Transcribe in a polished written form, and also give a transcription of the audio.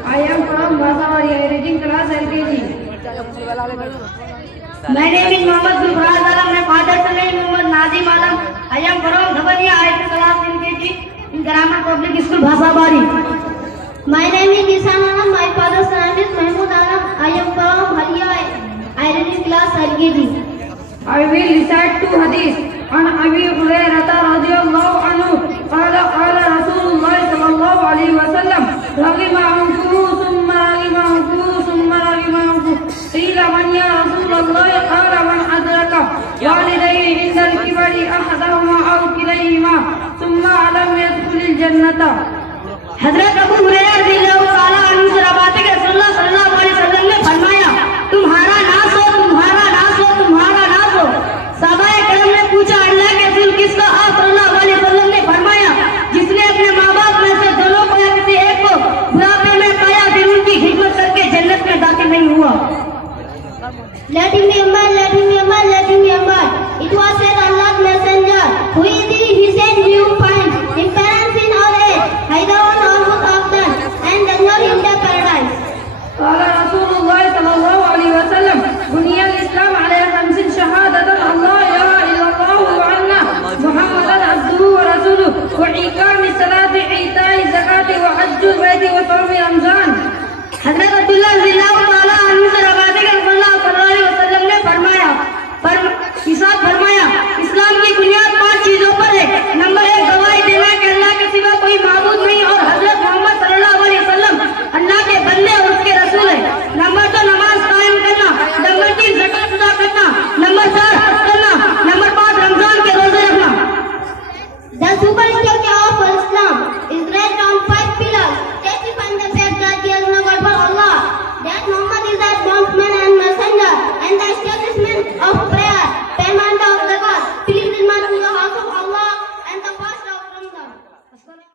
am from Bhasavari, reading class LKG. My name is Mohammad Gulfaraz Alam. My father's name is Mohammad Nazim Alam. I am from Dhabania, class LKG in Grammar Public School, Bhasavari. My name is Nisam Alam. My father's name is Mahmood Alam. I am from Halia, I reading class LKG. I will recite two hadith. عن أبي هريرة رضي الله عنه قال قال رسول الله صلى الله عليه وسلم رغم عنكم ثم رغم عنكم ثم رغم عنكم قيل من يا رسول الله قال من أدرك والديه عند الكبر أحدهما أو كليهما ثم لم يدخل الجنة. حضرت Abu Huraira